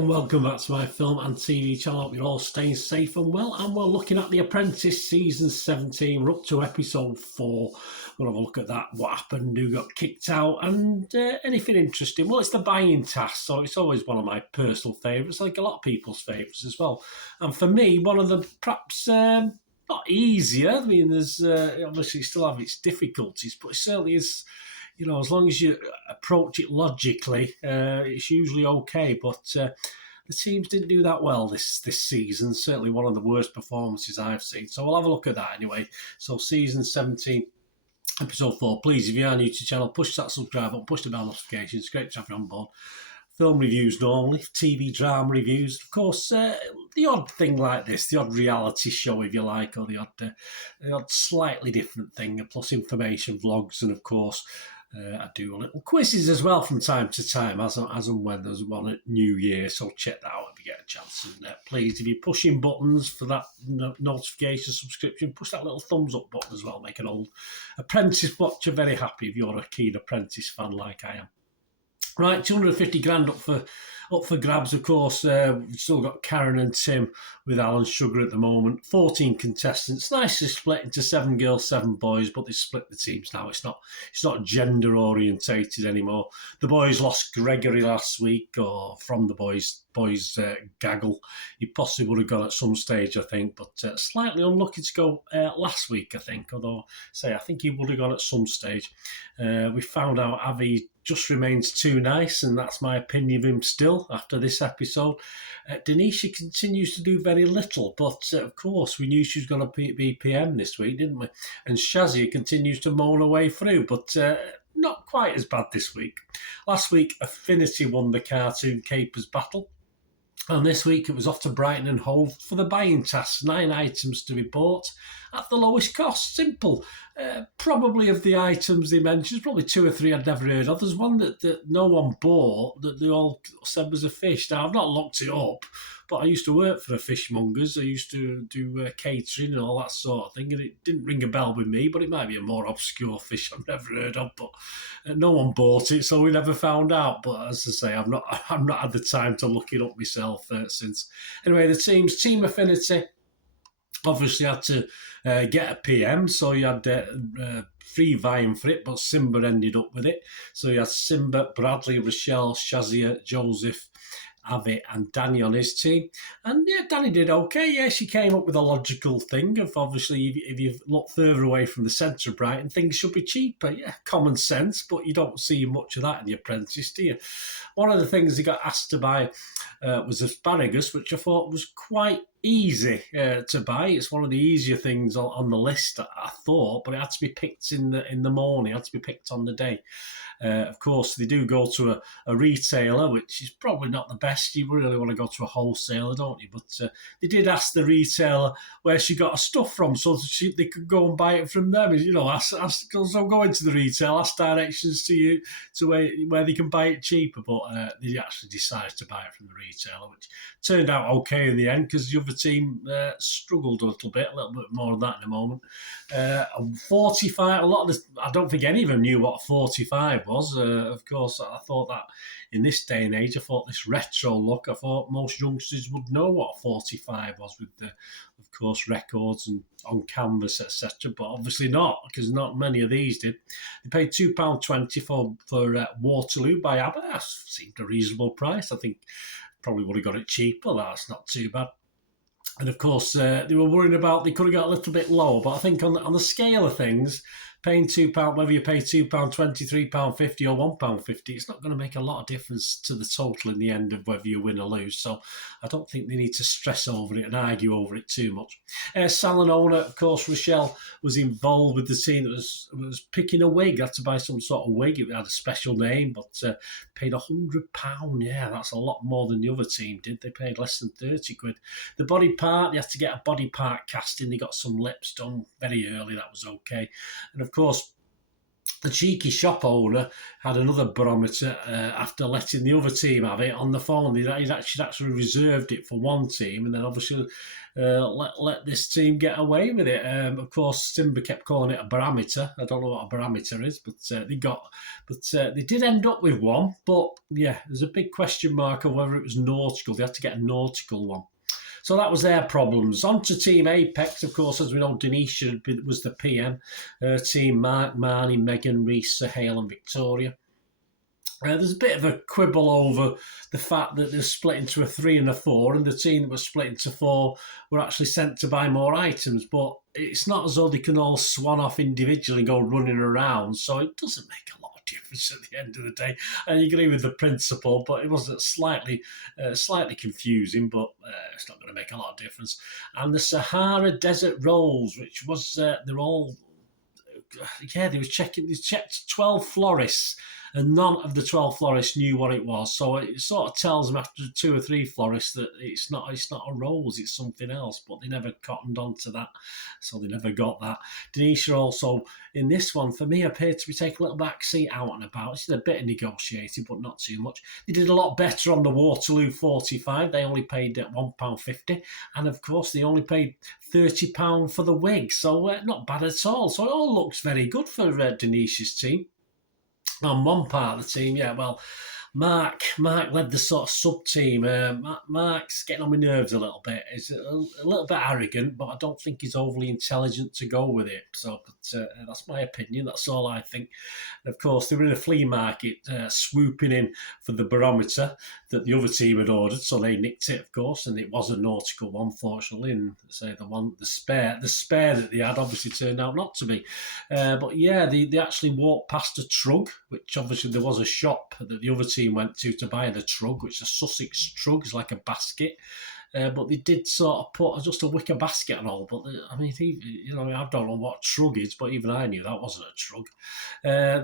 and welcome back to my film and TV channel. I hope you're all staying safe and well. And we're looking at The Apprentice season 17. We're up to episode 4. We'll have a look at that, what happened, who got kicked out, and anything interesting. Well, it's the buying task, so it's always one of my personal favourites, like a lot of people's favourites as well. And for me, one of the perhaps not easier. I mean, there's obviously still have its difficulties, but it certainly is. You know, as long as you approach it logically, it's usually okay. But the teams didn't do that well this season. Certainly one of the worst performances I've seen. So we'll have a look at that anyway. So season 17, episode 4. Please, if you are new to the channel, push that subscribe button, push the bell notifications. It's great to have you on board. Film reviews normally, TV drama reviews. Of course, the odd thing like this, the odd reality show, if you like, or the odd slightly different thing, plus information vlogs, and of course, I do a little quizzes as well from time to time, as and when there's one at New Year. So check that out if you get a chance. And please, if you're pushing buttons for that notification subscription, push that little thumbs up button as well. Make an old Apprentice watcher very happy if you're a keen Apprentice fan like I am. Right, 250 grand up for grabs, of course. We've still got Karen and Tim with Alan Sugar at the moment. 14 contestants, nicely split into 7 girls, 7 boys, but they split the teams now. It's not gender orientated anymore. The boys lost Gregory last week, or from the boys gaggle. He possibly would have gone at some stage, I think, but slightly unlucky to go last week, I think. Although, I think he would have gone at some stage. We found out Avi just remains too nice, and that's my opinion of him still after this episode. Denisha continues to do very little, but of course we knew she was going to be PM this week, didn't we? And Shazia continues to moan her way through, but not quite as bad this week. Last week, Affinity won the Cartoon Capers battle. And this week it was off to Brighton and Hove for the buying task. 9 items to be bought at the lowest cost. Simple. Probably of the items they mentioned, probably 2 or 3 I'd never heard of. There's one that no one bought that they all said was a fish. Now, I've not looked it up, but I used to work for a fishmongers. I used to do catering and all that sort of thing, and it didn't ring a bell with me, but it might be a more obscure fish I've never heard of, but no one bought it, so we never found out. But as I say, I've not had the time to look it up myself since. Anyway, the Team Affinity obviously had to get a PM, so you had 3 vying for it, but Simba ended up with it. So you had Simba, Bradley, Rochelle, Shazia, Joseph, Avi and Danny on his team. And yeah, Danny did okay. Yeah, she came up with a logical thing of obviously if you look further away from the centre of Brighton, things should be cheaper. Yeah, common sense, but you don't see much of that in The Apprentice, do you? One of the things he got asked to buy was asparagus, which I thought was quite easy to buy. It's one of the easier things on the list, I thought, but it had to be picked in the morning. It had to be picked on the day. Of course, they do go to a retailer, which is probably not the best. You really want to go to a wholesaler, don't you? But they did ask the retailer where she got her stuff from, so they could go and buy it from them. You know, so go into the retail, ask directions to you to where they can buy it cheaper. But they actually decided to buy it from the retailer, which turned out okay in the end because the other team struggled a little bit more on that in a moment. 45, a lot of this, I don't think any of them knew what a 45 was. Of course, I thought that in this day and age, I thought this retro look, I thought most youngsters would know what a 45 was with the, of course, records and on canvas, etc. But obviously not, because not many of these did. They paid £2.20 for Waterloo by ABBA. That seemed a reasonable price. I think probably would have got it cheaper. That's not too bad. And of course, they were worried about they could have got a little bit lower. But I think on the scale of things, paying £2, whether you pay £2.20, £3.50 or £1.50, it's not going to make a lot of difference to the total in the end of whether you win or lose. So I don't think they need to stress over it and argue over it too much. Salon owner, of course, Rochelle was involved with the team that was picking a wig. Had to buy some sort of wig. It had a special name, but paid £100. Yeah, that's a lot more than the other team did. They paid less than 30 quid. The body part, they had to get a body part casting. They got some lips done very early. That was okay. And of course, the cheeky shop owner had another barometer after letting the other team have it on the phone. He'd actually reserved it for one team, and then obviously let this team get away with it. Of course, Simba kept calling it a barometer. I don't know what a barometer is, but they did end up with one. But yeah, there's a big question mark of whether it was nautical. They had to get a nautical one. So that was their problems. On to Team Apex, of course, as we know, Denisha was the PM. Team Mark, Marnie, Megan, Reese, Hale and Victoria. There's a bit of a quibble over the fact that they're split into a 3 and a 4, and the team that was split into 4 were actually sent to buy more items, but it's not as though they can all swan off individually and go running around, so it doesn't make a lot of difference at the end of the day. I agree with the principle, but it was slightly confusing, but it's not going to make a lot of difference. And the Sahara Desert Rolls, which was, they checked 12 florists, and none of the 12 florists knew what it was. So it sort of tells them after 2 or 3 florists that it's not a rose, it's something else. But they never cottoned on to that, so they never got that. Denisha also, in this one, for me, appeared to be taking a little back seat out and about. She's a bit of negotiating, but not too much. They did a lot better on the Waterloo 45. They only paid £1.50. And, of course, they only paid £30 for the wig. So not bad at all. So it all looks very good for Denisha's team. On one part of the team, yeah, well, Mark led the sort of sub-team. Mark's getting on my nerves a little bit. He's a little bit arrogant, but I don't think he's overly intelligent to go with it. So, but that's my opinion. That's all I think. And of course, they were in a flea market swooping in for the barometer that the other team had ordered, so they nicked it, of course, and it was a nautical one, fortunately. And say the spare that they had obviously turned out not to be. But yeah, they actually walked past a trug, which obviously there was a shop that the other team went to buy the trug, which is a Sussex trug, it's like a basket. But they did sort of put just a wicker basket and all. But I mean, I don't know what a trug is, but even I knew that wasn't a trug.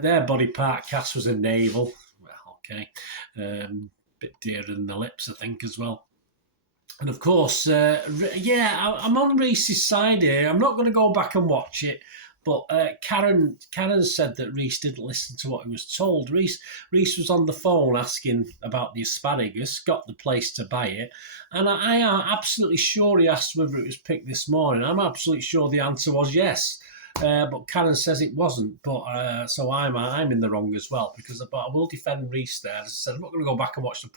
Their body part cast was a navel. Well, okay, bit dearer than the lips, I think, as well. And of course, I'm on Reese's side here. I'm not going to go back and watch it. But Karen said that Reese didn't listen to what he was told. Reese was on the phone asking about the asparagus, got the place to buy it, and I am absolutely sure he asked whether it was picked this morning. I'm absolutely sure the answer was yes. But Karen says it wasn't, so I'm in the wrong as well, but I will defend Reese there. As I said, I'm not going to go back and watch the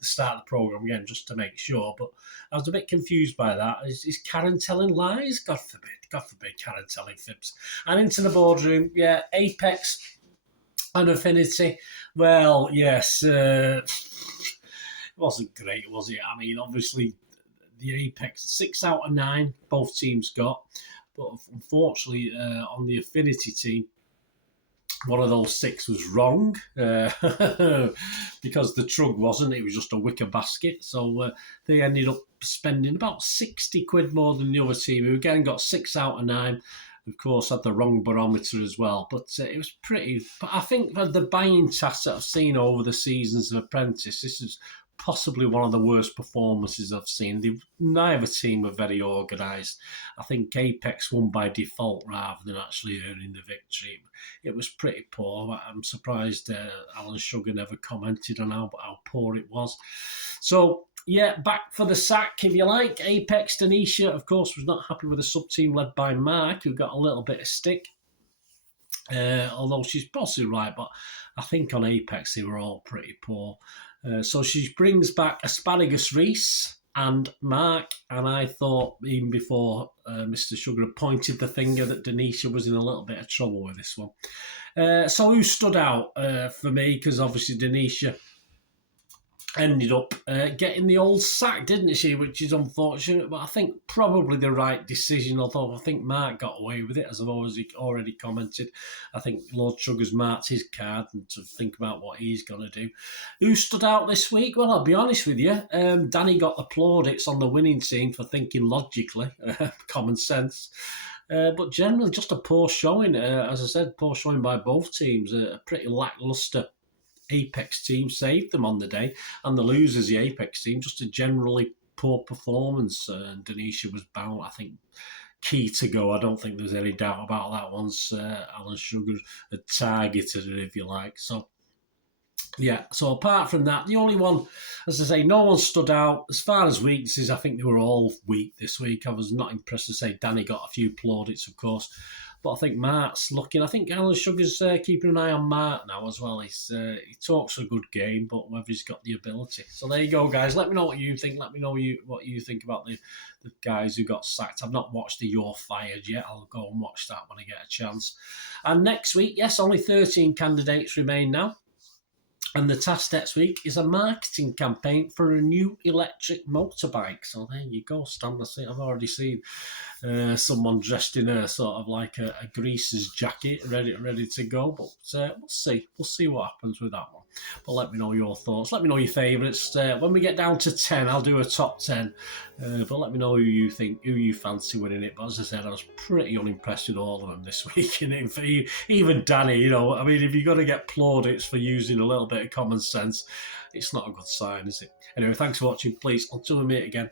start of the programme again just to make sure, but I was a bit confused by that. Is Karen telling lies? God forbid Karen telling fibs. And into the boardroom, yeah, Apex and Affinity. Well, yes, it wasn't great, was it? I mean, obviously, the Apex, 6 out of 9, both teams got. But unfortunately, on the Affinity team, one of those 6 was wrong because the trug wasn't. It was just a wicker basket. So they ended up spending about 60 quid more than the other team, who again got 6 out of 9. Of course, had the wrong barometer as well. But it was pretty. But I think for the buying tasks that I've seen over the seasons of Apprentice, this is possibly one of the worst performances I've seen. Neither team were very organised. I think Apex won by default rather than actually earning the victory. It was pretty poor. I'm surprised Alan Sugar never commented on how poor it was. So, yeah, back for the sack, if you like. Apex Denisha, of course, was not happy with the sub-team led by Mark, who got a little bit of stick. Although she's possibly right, but I think on Apex they were all pretty poor. So she brings back Asparagus Reese and Mark, and I thought even before Mr. Sugar had pointed the finger that Denisha was in a little bit of trouble with this one. So who stood out for me? Because obviously Denisha ended up getting the old sack, didn't she? Which is unfortunate, but I think probably the right decision, although I think Mark got away with it, as I've already commented. I think Lord Sugar's marked his card and to think about what he's going to do. Who stood out this week? Well, I'll be honest with you. Danny got the plaudits on the winning team for thinking logically, common sense. But generally, just a poor showing. As I said, poor showing by both teams. A pretty lacklustre Apex team saved them on the day, and the losers, the Apex team, just a generally poor performance. And Denisha was bound, I think, key to go. I don't think there's any doubt about that. Once Alan Sugar had targeted it, if you like. So yeah, so apart from that, the only one, as I say, no one stood out. As far as weaknesses, I think they were all weak this week. I was not impressed to say Danny got a few plaudits, of course. But I think Mart's looking. I think Alan Sugar's keeping an eye on Mart now as well. He talks a good game, but whether he's got the ability. So there you go, guys. Let me know what you think. Let me know what you think about the guys who got sacked. I've not watched the You're Fired yet. I'll go and watch that when I get a chance. And next week, yes, only 13 candidates remain now. And the task next week is a marketing campaign for a new electric motorbike. So there you go, Stan. I've already seen someone dressed in a sort of like a greaser's jacket, ready to go. But we'll see. We'll see what happens with that one. But let me know your thoughts. Let me know your favourites. When we get down to 10, I'll do a top 10. But let me know who you think, who you fancy winning it. But as I said, I was pretty unimpressed with all of them this week. And even Danny, you know, I mean, if you're going to get plaudits for using a little bit of common sense, it's not a good sign, is it? Anyway, thanks for watching. Please, until we meet again,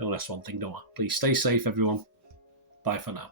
oh, that's one thing, don't I? Please stay safe, everyone. Bye for now.